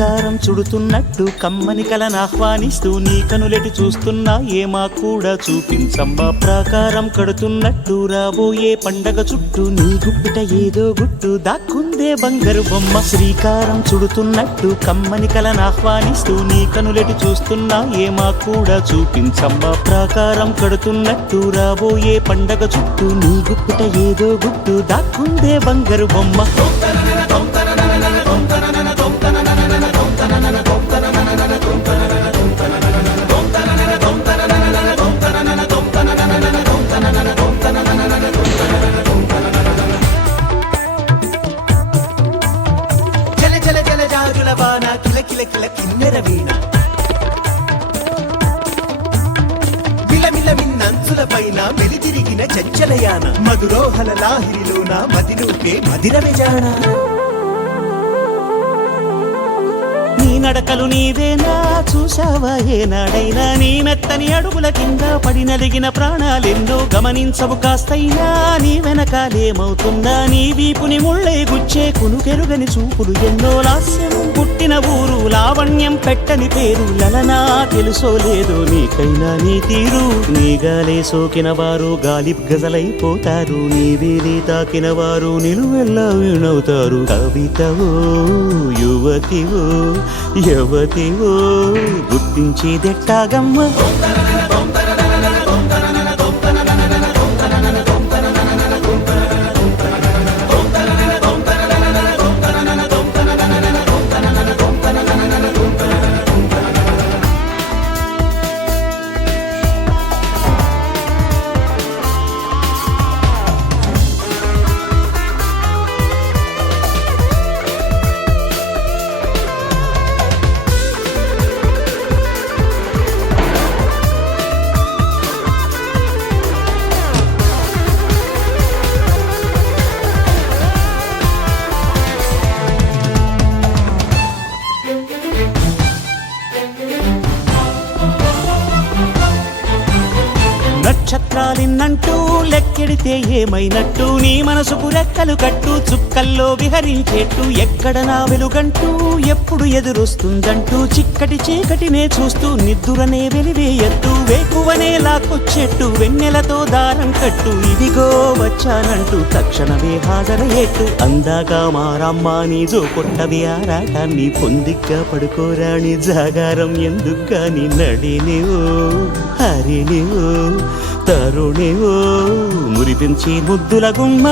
శ్రీకారం చుడుతున్నట్టు కమ్మని కలను ఆహ్వానిస్తూ నీ కనులెటి చూస్తున్నా ఏమా కూడా చూపించమ్మా ప్రాకారం కడుతున్నట్టు రాబోయే పండగ చుట్టూ నీ గుప్పిట ఏదో గుట్టు దాక్కుందే బంగారు బొమ్మ శ్రీకారం చుడుతున్నట్టు కమ్మని కలను ఆహ్వానిస్తూ నీ కనులెటి చూస్తున్నా ఏమా కూడా చూపించమ్మా ప్రాకారం కడుతున్నట్టు రాబోయే పండగ చుట్టూ నీ గుప్పిట ఏదో గుట్టు దాక్కుందే బంగారు బొమ్మ పైన వెలితిరిగిన చంచలయాన మధురోహల లాహిరిలోన మదిలోకే మదిర విజాణ నీ నడకలు నీవేనా చూసావా ఏనాడైనా నీ మెత్తని అడుగుల కింద పడి నలిగిన ప్రాణాలెన్నో గమనించవు కాస్తైనా నీ వెనకాలేమవుతుందా నీ వీపుని ముళ్ళే గుచ్చే కునుకెరుగని చూపులు ఎన్నో లాస్యం పుట్టిన ఊరు లావణ్యం పెట్టని పేరు లలనా తెలుసో లేదో నీకైనా నీ తీరు నీ గాలే సోకిన వారు గాలి గజలైపోతారు నీ వేలి తాకిన వారు నిలువెల్లా వీణవుతారు కవితవో యువతివో యువతివో గుర్తించేదెట్టాగమ్మ నక్షత్రాలిన్నంటూ లెక్కెడితే ఏమైనట్టు నీ మనసుకు రెక్కలు కట్టు చుక్కల్లో విహరించేట్టు ఎక్కడ నా వెలుగంటూ ఎప్పుడు ఎదురొస్తుందంటూ చిక్కటి చీకటినే చూస్తూ నిద్దురనే వెలివేయట్టు వేకువనే లాక్కొచ్చేట్టు వెన్నెలతో దారం కట్టు ఇదిగో వచ్చానంటూ తక్షణమే హాజరయ్యేట్టు అందాక మారమ్మ నీ జో కొట్టవి ఆరాటాన్ని పొందిగ్గా పడుకోరాని జాగారం ఎందుకు గాని నడినివో హరినివో తరుణివో మురిపించి ముద్దుల గుమ్మ